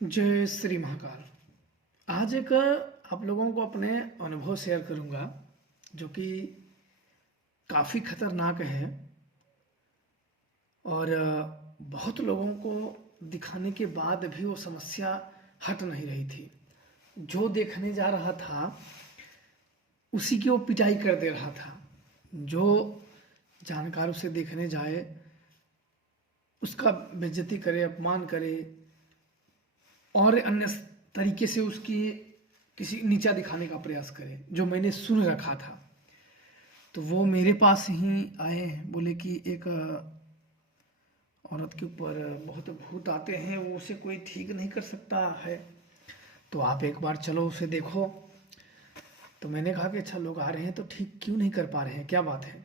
जय श्री महाकाल। आज एक आप लोगों को अपने अनुभव शेयर करूंगा जो कि काफ़ी खतरनाक है और बहुत लोगों को दिखाने के बाद भी वो समस्या हट नहीं रही थी। जो देखने जा रहा था उसी की वो पिटाई कर दे रहा था। जो जानकार उसे देखने जाए उसका बेइज्जती करे, अपमान करे और अन्य तरीके से उसकी किसी नीचा दिखाने का प्रयास करे। जो मैंने सुन रखा था तो वो मेरे पास ही आए, बोले कि एक औरत के ऊपर बहुत भूत आते हैं, वो उसे कोई ठीक नहीं कर सकता है, तो आप एक बार चलो उसे देखो। तो मैंने कहा कि अच्छा, लोग आ रहे हैं तो ठीक क्यों नहीं कर पा रहे हैं, क्या बात है?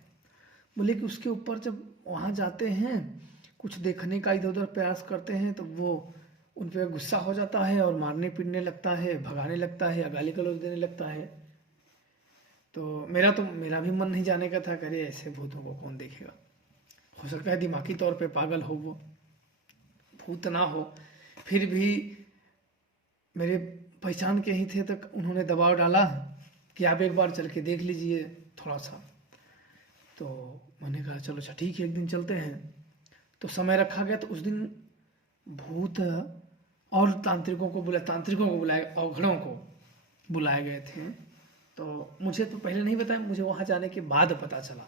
बोले कि उसके ऊपर जब वहाँ जाते हैं कुछ देखने का इधर उधर प्रयास करते हैं तो वो उन पर गुस्सा हो जाता है और मारने पीटने लगता है, भगाने लगता है, गाली गलौज देने लगता है। तो मेरा भी मन नहीं जाने का था, करे ऐसे भूतों को कौन देखेगा। हो सकता है दिमागी तौर पे पागल हो, वो भूत ना हो, फिर भी मेरे पहचान के ही थे, तक उन्होंने दबाव डाला कि आप एक बार चल के देख लीजिए थोड़ा सा। तो मैंने कहा चलो अच्छा ठीक है, एक दिन चलते हैं। तो समय रखा गया, तो उस दिन भूत और तांत्रिकों को बुलाया, अवघड़ों को बुलाए गए थे। तो मुझे तो पहले नहीं बताया, मुझे वहाँ जाने के बाद पता चला।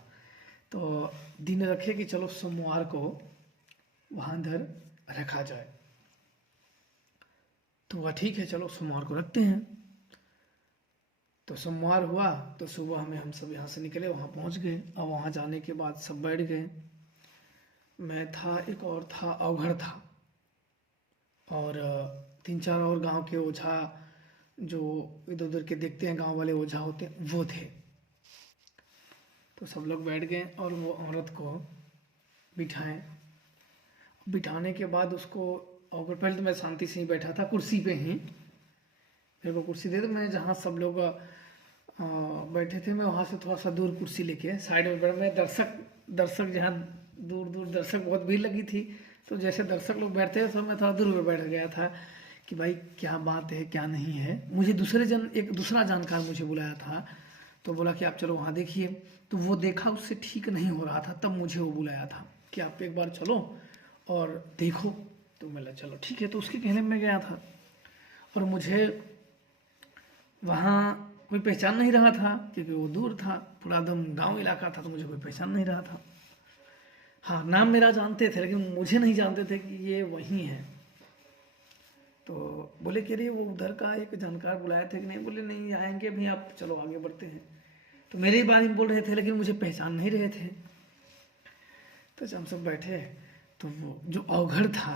तो दिन रखे कि चलो सोमवार को वहाँ इधर रखा जाए। तो वह ठीक है, चलो सोमवार को रखते हैं। तो सोमवार हुआ तो सुबह में हम सब यहाँ से निकले, वहाँ पहुँच गए। अब वहाँ जाने के बाद सब बैठ गए। मैं था, एक और था, अवघड़ था, और तीन चार और गांव के ओझा जो इधर उधर के देखते हैं, गांव वाले ओझा होते हैं, वो थे। तो सब लोग बैठ गए और वो औरत को बिठाएं। बिठाने के बाद उसको, और पहले तो मैं शांति से ही बैठा था कुर्सी पे ही। मेरे को कुर्सी दे दो, मैं जहाँ सब लोग बैठे थे, मैं वहाँ से थोड़ा सा दूर कुर्सी लेके साइड में बैठा। मैं दर्शक दर्शक जहाँ दूर दूर दर्शक, बहुत भीड़ लगी थी, तो जैसे दर्शक लोग बैठते हैं तो मैं थोड़ा दूर में बैठ गया था कि भाई क्या बात है क्या नहीं है। मुझे एक दूसरा जानकार मुझे बुलाया था, तो बोला कि आप चलो वहाँ देखिए। तो वो देखा, उससे ठीक नहीं हो रहा था, तब मुझे वो बुलाया था कि आप एक बार चलो और देखो। तो मैं चलो ठीक है, तो उसके कहने में गया था। और मुझे वहाँ कोई पहचान नहीं रहा था क्योंकि वो दूर था, पूरा एकदम गांव इलाका था, तो मुझे कोई पहचान नहीं रहा था। हाँ, नाम मेरा जानते थे लेकिन मुझे नहीं जानते थे कि ये वही है। तो बोले कि अरे वो उधर का एक जानकार बुलाया थे कि नहीं? बोले नहीं, आएंगे भी, आप चलो आगे बढ़ते हैं। तो मेरे ही बारे में बोल रहे थे लेकिन मुझे पहचान नहीं रहे थे। तो जब हम सब बैठे तो वो जो अवघड़ था,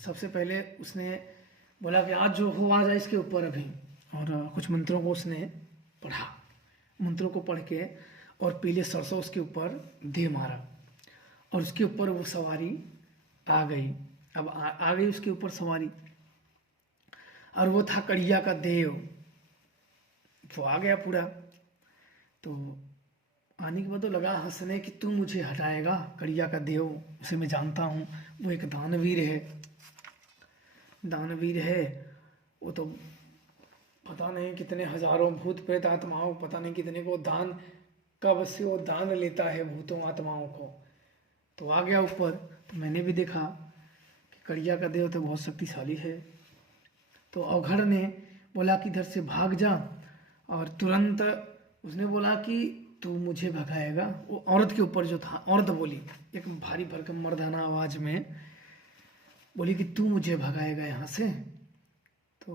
सबसे पहले उसने बोला कि आज जो हो आ जाए इसके ऊपर अभी। और कुछ मंत्रों को उसने पढ़ा। मंत्रों को पढ़ के और पीले सरसों उसके ऊपर दे मारा, और उसके ऊपर वो सवारी आ गई। अब आ गई उसके ऊपर सवारी, और वो था कड़िया का देव। वो आ गया पूरा। तो आने के बाद तो लगा हंसने कि तू मुझे हटाएगा, कड़िया का देव, उसे मैं जानता हूँ, वो एक दानवीर है। दानवीर है वो, तो पता नहीं कितने हजारों भूत प्रेत आत्माओं, पता नहीं कितने को दान, कब से वो दान लेता है भूतों आत्माओं को। तो आ गया ऊपर। तो मैंने भी देखा कि कड़िया का देव तो बहुत शक्तिशाली है। तो अवघड़ ने बोला कि इधर से भाग जा, और तुरंत उसने बोला कि तू मुझे भगाएगा। वो औरत के ऊपर जो था, औरत बोली एक भारी भरकम मर्दाना आवाज में, बोली कि तू मुझे भगाएगा यहाँ से। तो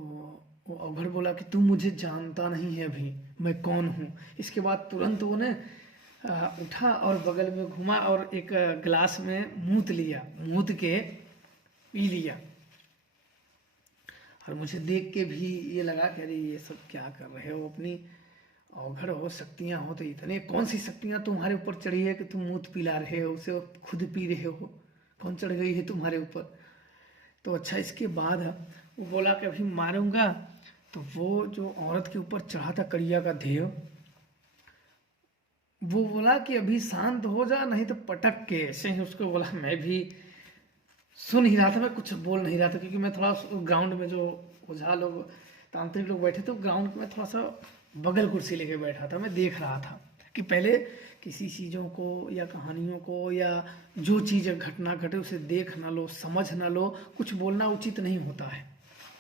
वो अवघड़ बोला कि तू मुझे जानता नहीं है अभी, मैं कौन हूँ। इसके बाद तुरंत वो ने उठा और बगल में घुमा और एक गिलास में मूत लिया, मूत के पी लिया। और मुझे देख के भी ये लगा कि अरे ये सब क्या कर रहे हो, अपनी अवघड़ हो, शक्तियाँ हो तो इतने, कौन सी शक्तियाँ तुम्हारे ऊपर चढ़ी है कि तुम मूत पिला रहे हो, उसे खुद पी रहे हो, कौन चढ़ गई है तुम्हारे ऊपर? तो अच्छा, इसके बाद वो बोला कि अभी मारूंगा। तो वो जो औरत के ऊपर चढ़ा था कड़िया का देव, वो बोला कि अभी शांत हो जा, नहीं तो पटक के, ऐसे ही उसको बोला। मैं भी सुन ही रहा था, मैं कुछ बोल नहीं रहा था, क्योंकि मैं थोड़ा ग्राउंड में जो ओझा लोग तांत्रिक लोग बैठे थे ग्राउंड में थोड़ा सा बगल कुर्सी लेके बैठा था। मैं देख रहा था कि पहले किसी चीज़ों को या कहानियों को या जो चीज़ घटना घटे उसे देख ना लो, समझ ना लो, कुछ बोलना उचित नहीं होता है,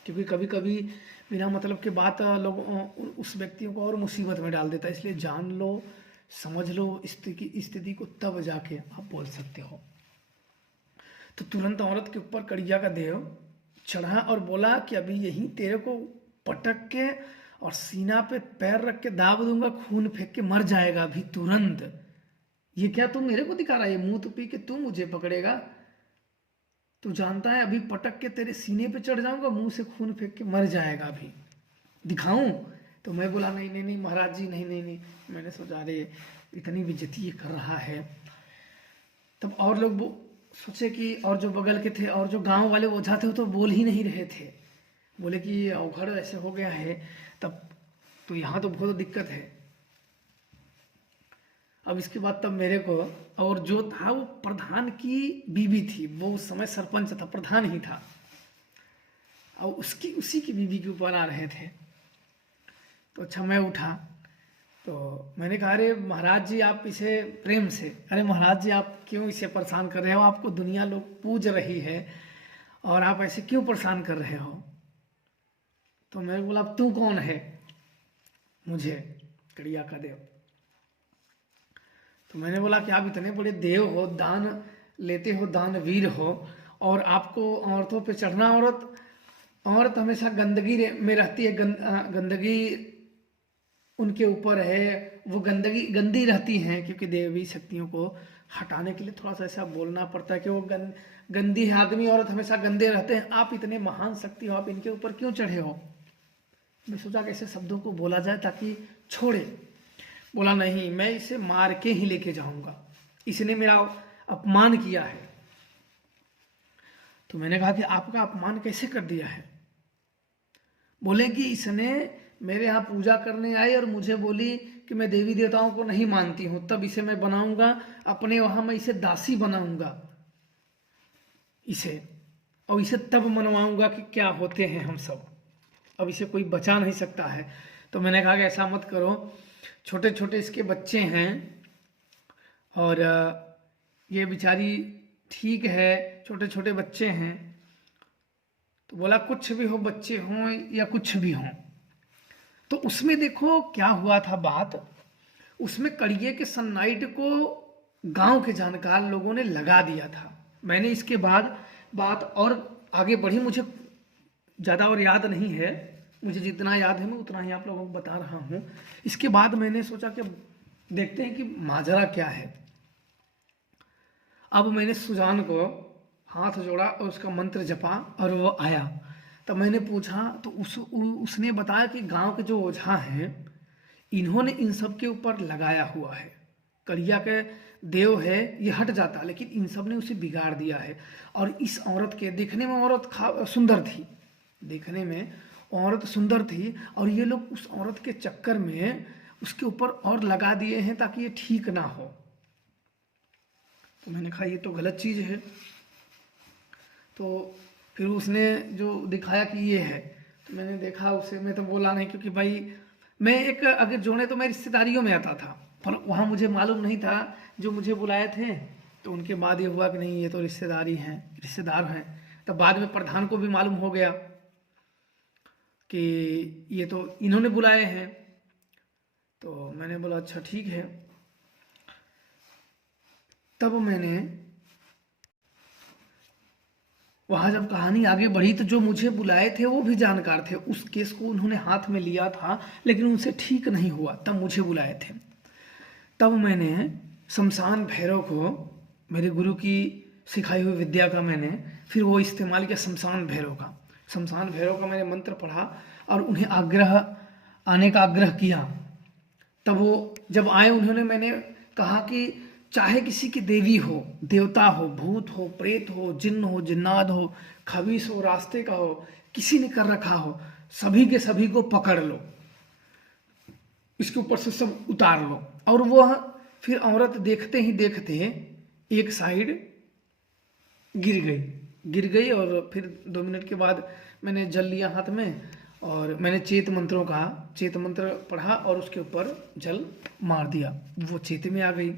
क्योंकि कभी कभी बिना मतलब के बात लोग उस व्यक्तियों को और मुसीबत में डाल देता है। इसलिए जान लो, समझ लो स्थिति को, तब जाके आप बोल सकते हो। तो तुरंत औरत के ऊपर कड़िया का देव चढ़ा और बोला कि अभी यही तेरे को पटक के और सीना पे पैर रख के दाब दूंगा, खून फेंक के मर जाएगा अभी तुरंत। ये क्या तू मेरे को दिखा रहा है? ये मुंह तो पी के तू मुझे पकड़ेगा? तू जानता है अभी पटक के तेरे सीने पे चढ़ जाऊंगा, मुंह से खून फेंक के मर जाएगा अभी, दिखाऊं? तो मैं बोला नहीं नहीं नहीं महाराज जी, नहीं नहीं नहीं। मैंने सोचा अरे इतनी बेइज्जती ये कर रहा है। तब और लोग सोचे कि, और जो बगल के थे और जो गांव वाले ओझा थे वो तो बोल ही नहीं रहे थे, बोले कि अवघड़ ऐसे हो गया है, तब तो यहाँ तो बहुत दिक्कत है। अब इसके बाद तब मेरे को, और जो था वो प्रधान की बीवी थी, वो उस समय सरपंच था, प्रधान ही था, और उसी की बीवी के ऊपर आ रहे थे। तो अच्छा मैं उठा, तो मैंने कहा अरे महाराज जी आप इसे प्रेम से, अरे महाराज जी आप क्यों इसे परेशान कर रहे हो? आपको दुनिया लोग पूज रही है और आप ऐसे क्यों परेशान कर रहे हो? तो मैं बोला अब तू कौन है मुझे कड़िया का देव? तो मैंने बोला कि आप इतने बड़े देव हो, दान लेते हो, दानवीर हो, और आपको औरतों पे चढ़ना। औरत हमेशा गंदगी में रहती है, गंदगी उनके ऊपर है, वो गंदी रहती हैं, क्योंकि देवी शक्तियों को हटाने के लिए थोड़ा सा ऐसा बोलना पड़ता है कि वो गंदी है, आदमी औरत हमेशा गंदे रहते हैं। आप इतने महान शक्ति हो, आप इनके ऊपर क्यों चढ़े हो? मैं सोचा कैसे शब्दों को बोला जाए ताकि छोड़े। बोला नहीं, मैं इसे मार के ही लेके जाऊंगा, इसने मेरा अपमान किया है। तो मैंने कहा कि आपका अपमान कैसे कर दिया है? बोले कि इसने मेरे यहाँ पूजा करने आई और मुझे बोली कि मैं देवी देवताओं को नहीं मानती हूँ, तब इसे मैं बनाऊंगा अपने वहां, मैं इसे दासी बनाऊंगा इसे, और इसे तब मनवाऊंगा कि क्या होते हैं हम सब, अब इसे कोई बचा नहीं सकता है। तो मैंने कहा कि ऐसा मत करो, छोटे छोटे इसके बच्चे हैं और ये बेचारी ठीक है, छोटे छोटे बच्चे हैं। तो बोला कुछ भी हो, बच्चे हों या कुछ भी हों। तो उसमें देखो क्या हुआ था बात, उसमें कड़िए के सननाइट को गांव के जानकार लोगों ने लगा दिया था। मैंने इसके बाद बात और आगे बढ़ी, मुझे ज़्यादा और याद नहीं है, मुझे जितना याद है मैं उतना ही आप लोगों को बता रहा हूँ। इसके बाद मैंने सोचा कि देखते हैं कि माजरा क्या है। अब मैंने सुजान को हाथ जोड़ा और उसका मंत्र जपा और वो आया। तब मैंने पूछा तो उसने बताया कि गांव के जो ओझा हैं इन्होंने इन सब के ऊपर लगाया हुआ है, कड़िया के देव है ये हट जाता, लेकिन इन सब ने उसे बिगाड़ दिया है। और इस औरत के देखने में औरत सुंदर थी, देखने में औरत सुंदर थी, और ये लोग उस औरत के चक्कर में उसके ऊपर और लगा दिए हैं ताकि ये ठीक ना हो। तो मैंने कहा ये तो गलत चीज़ है। तो फिर उसने जो दिखाया कि ये है, तो मैंने देखा उसे, मैं तो बोला नहीं, क्योंकि भाई मैं एक अगर जोड़े तो मैं रिश्तेदारियों में आता था, पर वहाँ मुझे मालूम नहीं था जो मुझे बुलाए थे। तो उनके बाद ये हुआ कि नहीं ये तो रिश्तेदार हैं। तब बाद में प्रधान को भी मालूम हो गया कि ये तो इन्होंने बुलाए हैं। तो मैंने बोला अच्छा ठीक है। तब मैंने वहाँ जब कहानी आगे बढ़ी तो जो मुझे बुलाए थे वो भी जानकार थे, उस केस को उन्होंने हाथ में लिया था लेकिन उनसे ठीक नहीं हुआ, तब मुझे बुलाए थे। तब मैंने शमशान भैरव को, मेरे गुरु की सिखाई हुई विद्या का मैंने फिर वो इस्तेमाल किया, शमशान भैरव का मैंने मंत्र पढ़ा और उन्हें आने का आग्रह किया। तब वो जब आए उन्होंने, मैंने कहा कि चाहे किसी की देवी हो, देवता हो, भूत हो, प्रेत हो, जिन्न हो, जिन्नात हो, खबीस हो, रास्ते का हो, किसी ने कर रखा हो, सभी के सभी को पकड़ लो, इसके ऊपर से सब उतार लो। और वह फिर औरत देखते ही देखते एक साइड गिर गई। गिर गई और फिर 2 मिनट के बाद मैंने जल लिया हाथ में और मैंने चेत मंत्रों कहा, चेत मंत्र पढ़ा और उसके ऊपर जल मार दिया, वो चेत में आ गई।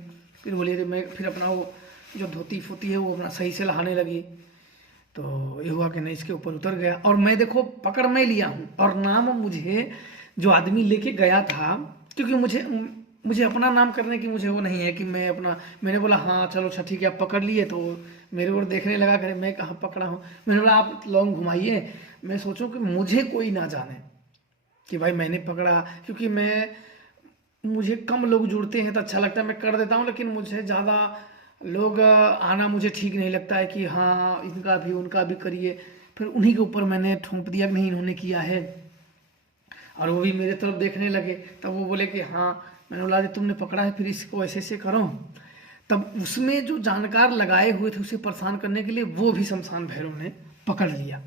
फिर बोली अरे मैं फिर अपना वो जो धोती फोती है वो अपना सही से नहाने लगी। तो ये हुआ कि नहीं इसके ऊपर उतर गया और मैं देखो पकड़ में लिया हूँ और नाम मुझे जो आदमी लेके गया था, क्योंकि मुझे अपना नाम करने की मुझे वो नहीं है कि मैं अपना, मैंने बोला हाँ चलो अच्छा ठीक है आप पकड़ लिए, तो मेरे ओर देखने लगा कि मैं कहाँ पकड़ा हूँ। मैंने बोला आप लॉन्ग घुमाइए, मैं सोचूं कि मुझे कोई ना जाने कि भाई मैंने पकड़ा, क्योंकि मुझे कम लोग जुड़ते हैं तो अच्छा लगता है मैं कर देता हूँ, लेकिन मुझे ज़्यादा लोग आना मुझे ठीक नहीं लगता है कि हाँ इनका भी उनका भी करिए। फिर उन्हीं के ऊपर मैंने ठोंप दिया कि नहीं इन्होंने किया है और वो भी मेरे तरफ देखने लगे। तब वो बोले कि हाँ, मैंने बोला तुमने पकड़ा है फिर इसको ऐसे ऐसे करो। तब उसमें जो जानकार लगाए हुए थे उसे परेशान करने के लिए वो भी शमशान भैरव ने पकड़ लिया।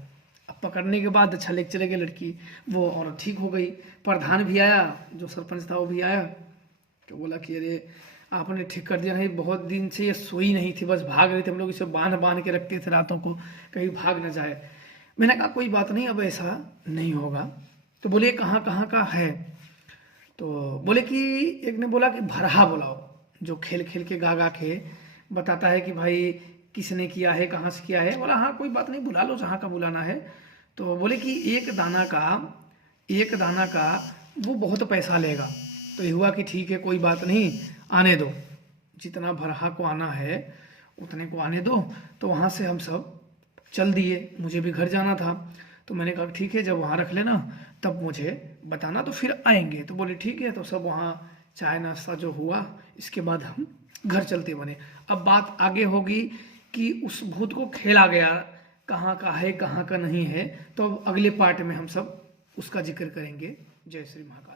अब पकड़ने के बाद अच्छा लेके चले गए लड़की, वो और ठीक हो गई। प्रधान भी आया, जो सरपंच था वो भी आया, तो बोला कि अरे आपने ठीक कर दिया, नहीं बहुत दिन से ये सोई नहीं थी, बस भाग रही थी, हम लोग इसे बांध बांध के रखते थे रातों को कहीं भाग ना जाए। मैंने कहा कोई बात नहीं, अब ऐसा नहीं होगा। तो बोले कहाँ कहाँ का है, तो बोले कि एक ने बोला कि भरहा बुलाओ, जो खेल खेल के गा गा के बताता है कि भाई किसने किया है कहाँ से किया है। बोला हाँ कोई बात नहीं बुला लो जहाँ का बुलाना है। तो बोले कि एक दाना का वो बहुत पैसा लेगा। तो ये हुआ कि ठीक है कोई बात नहीं आने दो, जितना भरहा को आना है उतने को आने दो। तो वहाँ से हम सब चल दिए, मुझे भी घर जाना था। तो मैंने कहा ठीक है जब वहाँ रख लेना तब मुझे बताना, तो फिर आएंगे। तो बोले ठीक है। तो सब वहाँ चाय नाश्ता जो हुआ, इसके बाद हम घर चलते बने। अब बात आगे होगी कि उस भूत को खेला गया कहाँ का है कहाँ का नहीं है, तो अब अगले पार्ट में हम सब उसका जिक्र करेंगे। जय श्री महाकाल।